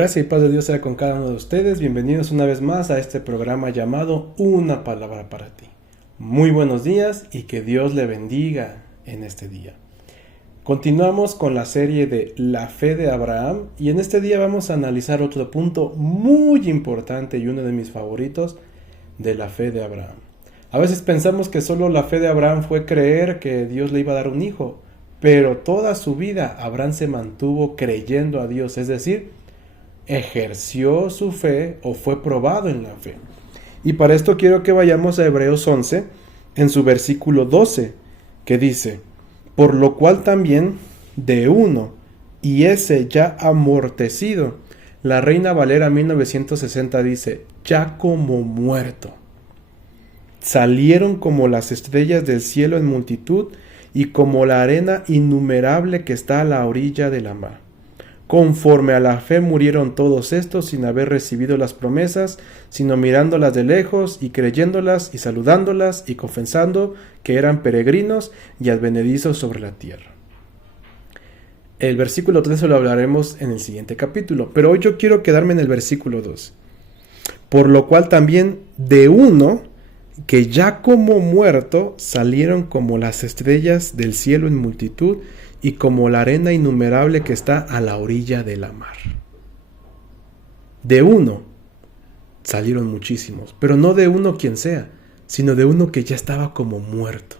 Gracia y paz de Dios sea con cada uno de ustedes. Bienvenidos una vez más a este programa llamado Una Palabra para ti. Muy buenos días y que Dios le bendiga en este día. Continuamos con la serie de la fe de Abraham y en este día vamos a analizar otro punto muy importante y uno de mis favoritos de la fe de Abraham. A veces pensamos que solo la fe de Abraham fue creer que Dios le iba a dar un hijo, pero toda su vida Abraham se mantuvo creyendo a Dios, es decir, ejerció su fe o fue probado en la fe. Y para esto quiero que vayamos a Hebreos 11, en su versículo 12, que dice: por lo cual también de uno, y ese ya amortecido. La Reina Valera 1960 dice: ya como muerto. Salieron como las estrellas del cielo en multitud, y como la arena innumerable que está a la orilla de la mar. Conforme a la fe murieron todos estos sin haber recibido las promesas, sino mirándolas de lejos y creyéndolas y saludándolas y confesando que eran peregrinos y advenedizos sobre la tierra. El versículo 3 lo hablaremos en el siguiente capítulo, pero hoy yo quiero quedarme en el versículo 2. Por lo cual también de uno, que ya como muerto salieron como las estrellas del cielo en multitud, y como la arena innumerable que está a la orilla de la mar. De uno salieron muchísimos, pero no de uno quien sea, sino de uno que ya estaba como muerto.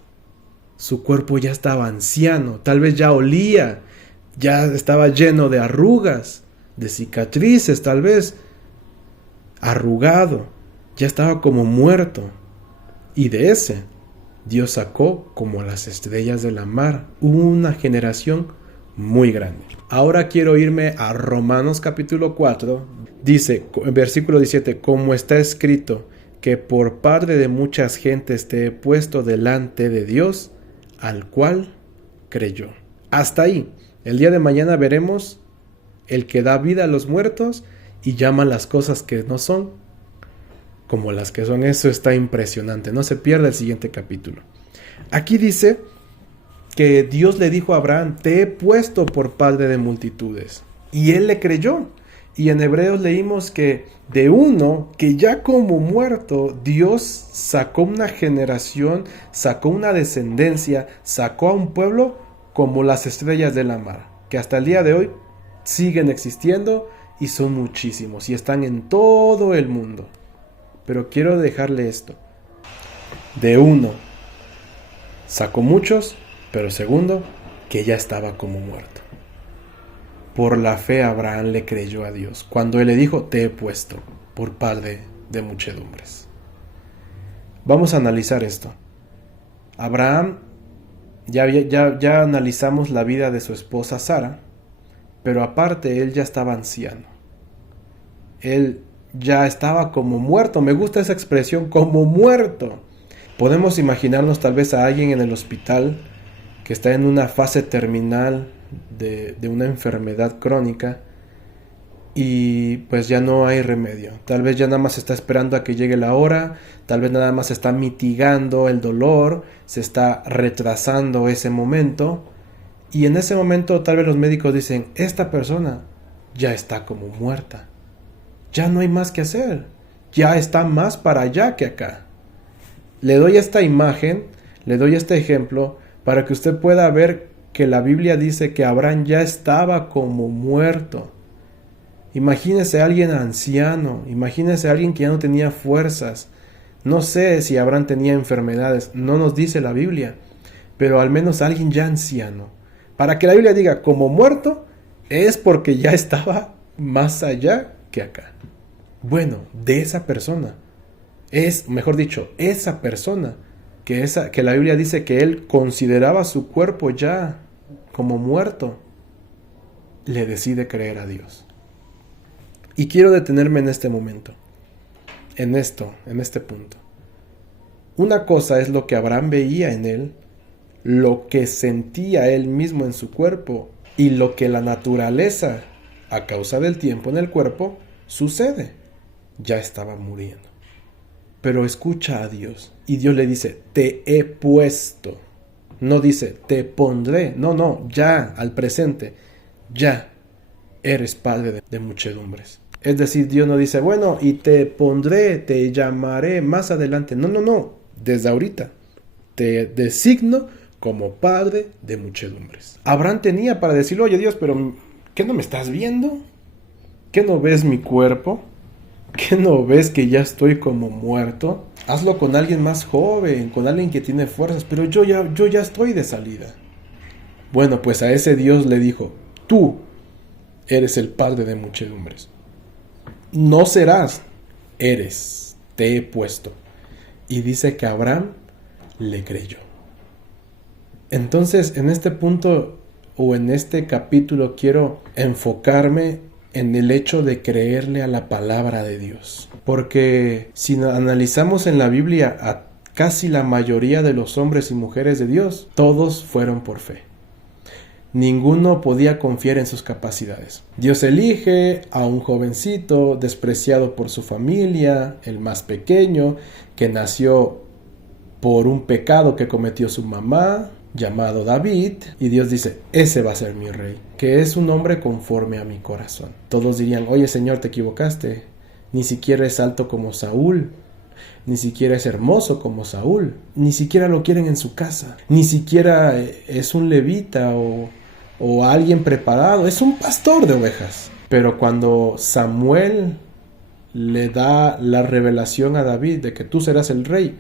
Su cuerpo ya estaba anciano, tal vez ya olía, ya estaba lleno de arrugas, de cicatrices, tal vez arrugado, ya estaba como muerto. Y de ese Dios sacó como las estrellas de la mar una generación muy grande. Ahora quiero irme a Romanos capítulo 4. Dice, en versículo 17, como está escrito, que por padre de muchas gentes te he puesto delante de Dios, al cual creyó. Hasta ahí. El día de mañana veremos el que da vida a los muertos y llama las cosas que no son como las que son. Eso está impresionante. No se pierda el siguiente capítulo. Aquí dice que Dios le dijo a Abraham: te he puesto por padre de multitudes. Y él le creyó. Y en Hebreos leímos que de uno que ya como muerto, Dios sacó una generación, sacó una descendencia, sacó a un pueblo como las estrellas de la mar, que hasta el día de hoy siguen existiendo y son muchísimos y están en todo el mundo. Pero quiero dejarle esto. De uno, sacó muchos, pero segundo, que ya estaba como muerto. Por la fe Abraham le creyó a Dios, cuando él le dijo: te he puesto por padre de muchedumbres. Vamos a analizar esto. Abraham, ya analizamos la vida de su esposa Sara, pero aparte él ya estaba anciano. Él ya estaba como muerto. Me gusta esa expresión, como muerto. Podemos imaginarnos tal vez a alguien en el hospital que está en una fase terminal de una enfermedad crónica y pues ya no hay remedio. Tal vez ya nada más está esperando a que llegue la hora, tal vez nada más está mitigando el dolor, se está retrasando ese momento y en ese momento tal vez los médicos dicen: esta persona ya está como muerta. Ya no hay más que hacer. Ya está más para allá que acá. Le doy esta imagen, le doy este ejemplo para que usted pueda ver que la Biblia dice que Abraham ya estaba como muerto. Imagínese a alguien anciano, imagínese a alguien que ya no tenía fuerzas. No sé si Abraham tenía enfermedades, no nos dice la Biblia, pero al menos alguien ya anciano. Para que la Biblia diga como muerto, es porque ya estaba más allá que acá. Bueno, de esa persona, mejor dicho, esa persona que la Biblia dice que él consideraba su cuerpo ya como muerto, le decide creer a Dios. Y quiero detenerme en este momento, en este punto. Una cosa es lo que Abraham veía en él, lo que sentía él mismo en su cuerpo y lo que la naturaleza, a causa del tiempo en el cuerpo, sucede. Ya estaba muriendo. Pero escucha a Dios. Y Dios le dice: te he puesto. No dice: te pondré. No, ya, al presente. Ya. eres padre de muchedumbres. Es decir, Dios no dice, bueno, y te pondré, te llamaré más adelante. No, no, no. Desde ahorita te designo como padre de muchedumbres. Abraham tenía para decirle, oye Dios, pero ¿qué no me estás viendo? ¿Qué no ves mi cuerpo? ¿Qué no ves que ya estoy como muerto? Hazlo con alguien más joven, con alguien que tiene fuerzas, pero yo ya estoy de salida. Bueno, pues a ese Dios le dijo, tú eres el padre de muchedumbres. No serás, eres, te he puesto. Y dice que Abraham le creyó. Entonces, en este punto o en este capítulo quiero enfocarme en el hecho de creerle a la palabra de Dios. Porque si analizamos en la Biblia a casi la mayoría de los hombres y mujeres de Dios, todos fueron por fe. Ninguno podía confiar en sus capacidades. Dios elige a un jovencito despreciado por su familia, el más pequeño, que nació por un pecado que cometió su mamá, llamado David, y Dios dice, ese va a ser mi rey, que es un hombre conforme a mi corazón. Todos dirían, oye Señor, te equivocaste, ni siquiera es alto como Saúl, ni siquiera es hermoso como Saúl, ni siquiera lo quieren en su casa, ni siquiera es un levita o alguien preparado, es un pastor de ovejas. Pero cuando Samuel le da la revelación a David de que tú serás el rey,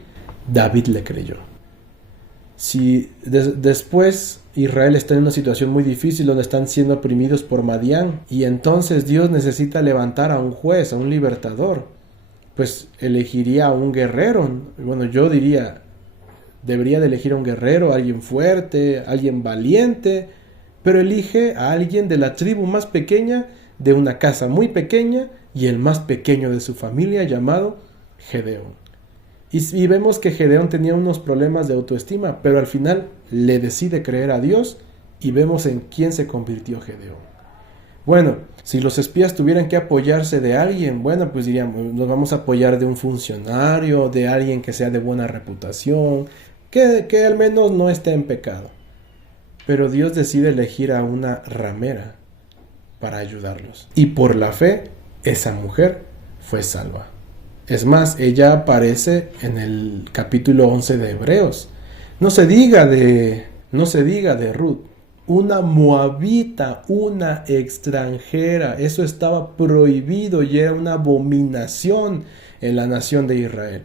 David le creyó. Si después Israel está en una situación muy difícil donde están siendo oprimidos por Madián y entonces Dios necesita levantar a un juez, a un libertador, pues elegiría a un guerrero. Bueno, yo diría, debería de elegir a un guerrero, alguien fuerte, alguien valiente, pero elige a alguien de la tribu más pequeña, de una casa muy pequeña y el más pequeño de su familia, llamado Gedeón. Y vemos que Gedeón tenía unos problemas de autoestima, pero al final le decide creer a Dios y vemos en quién se convirtió Gedeón. Bueno, si los espías tuvieran que apoyarse de alguien, bueno, pues dirían, nos vamos a apoyar de un funcionario, de alguien que sea de buena reputación, que al menos no esté en pecado. Pero Dios decide elegir a una ramera para ayudarlos. Y por la fe, esa mujer fue salva. Es más, ella aparece en el capítulo 11 de Hebreos. No se diga de Ruth, una moabita, una extranjera. Eso estaba prohibido y era una abominación en la nación de Israel.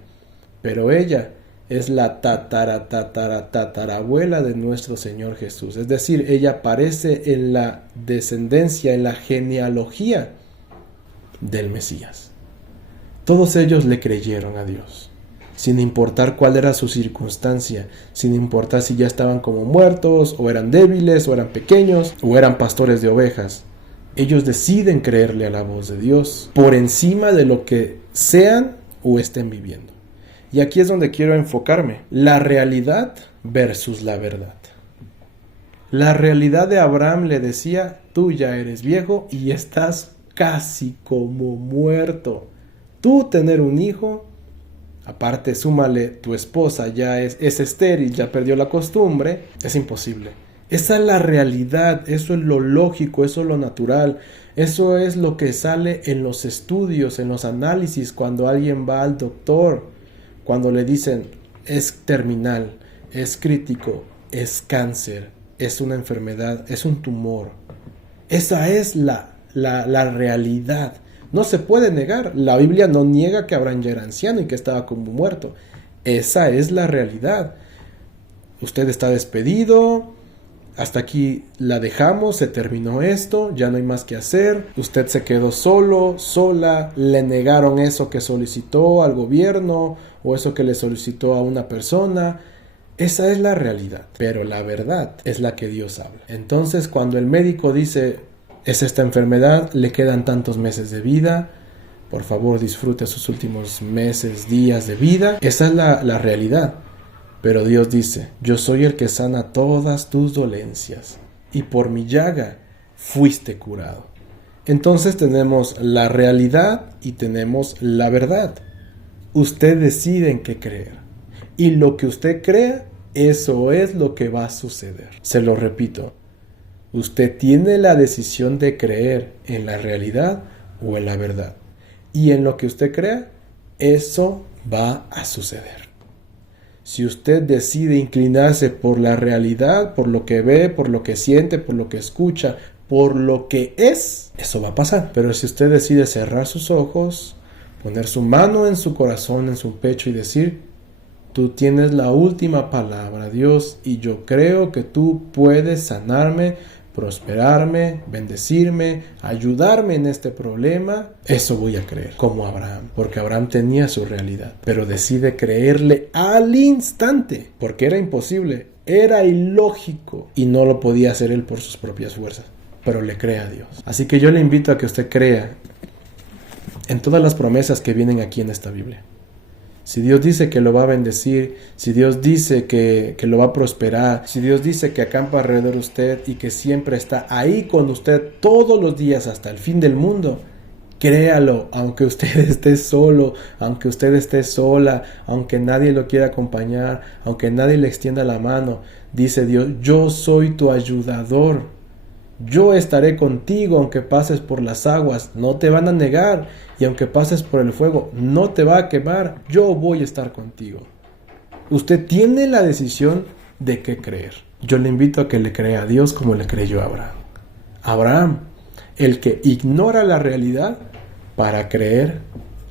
Pero ella es la tatarabuela de nuestro Señor Jesús. Es decir, ella aparece en la descendencia, en la genealogía del Mesías. Todos ellos le creyeron a Dios, sin importar cuál era su circunstancia, sin importar si ya estaban como muertos, o eran débiles, o eran pequeños, o eran pastores de ovejas. Ellos deciden creerle a la voz de Dios, por encima de lo que sean o estén viviendo. Y aquí es donde quiero enfocarme, la realidad versus la verdad. La realidad de Abraham le decía, tú ya eres viejo y estás casi como muerto. Tú tener un hijo, aparte súmale tu esposa ya es estéril, ya perdió la costumbre, es imposible. Esa es la realidad, eso es lo lógico, eso es lo natural, eso es lo que sale en los estudios, en los análisis, cuando alguien va al doctor, cuando le dicen es terminal, es crítico, es cáncer, es una enfermedad, es un tumor. Esa es la realidad. No se puede negar. La Biblia no niega que Abraham ya era anciano y que estaba como muerto. Esa es la realidad. Usted está despedido. Hasta aquí la dejamos. Se terminó esto. Ya no hay más que hacer. Usted se quedó solo, sola. Le negaron eso que solicitó al gobierno o eso que le solicitó a una persona. Esa es la realidad. Pero la verdad es la que Dios habla. Entonces, cuando el médico dice, es esta enfermedad, le quedan tantos meses de vida, por favor disfrute sus últimos meses, días de vida. Esa es la realidad. Pero Dios dice, yo soy el que sana todas tus dolencias y por mi llaga fuiste curado. Entonces tenemos la realidad y tenemos la verdad. Usted decide en qué creer. Y lo que usted crea, eso es lo que va a suceder. Se lo repito. Usted tiene la decisión de creer en la realidad o en la verdad. Y en lo que usted crea, eso va a suceder. Si usted decide inclinarse por la realidad, por lo que ve, por lo que siente, por lo que escucha, por lo que es, eso va a pasar. Pero si usted decide cerrar sus ojos, poner su mano en su corazón, en su pecho y decir: tú tienes la última palabra, Dios, y yo creo que tú puedes sanarme, prosperarme, bendecirme, ayudarme en este problema, eso voy a creer, como Abraham, porque Abraham tenía su realidad, pero decide creerle al instante, porque era imposible, era ilógico, y no lo podía hacer él por sus propias fuerzas, pero le cree a Dios. Así que yo le invito a que usted crea en todas las promesas que vienen aquí en esta Biblia. Si Dios dice que lo va a bendecir, si Dios dice que lo va a prosperar, si Dios dice que acampa alrededor de usted y que siempre está ahí con usted todos los días hasta el fin del mundo, créalo, aunque usted esté solo, aunque usted esté sola, aunque nadie lo quiera acompañar, aunque nadie le extienda la mano. Dice Dios: yo soy tu ayudador. Yo estaré contigo aunque pases por las aguas, no te van a negar, y aunque pases por el fuego, no te va a quemar, yo voy a estar contigo. Usted tiene la decisión de qué creer. Yo le invito a que le crea a Dios como le creyó a Abraham. Abraham, el que ignora la realidad para creer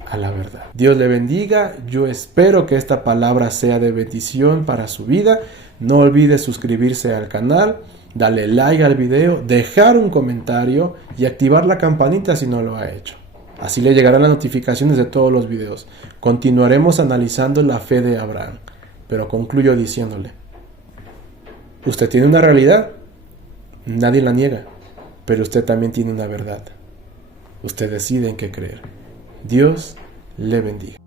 a la verdad. Dios le bendiga. Yo espero que esta palabra sea de bendición para su vida. No olvide suscribirse al canal, darle like al video, dejar un comentario y activar la campanita si no lo ha hecho. Así le llegarán las notificaciones de todos los videos. Continuaremos analizando la fe de Abraham, pero concluyo diciéndole: usted tiene una realidad, nadie la niega, pero usted también tiene una verdad. Usted decide en qué creer. Dios le bendiga.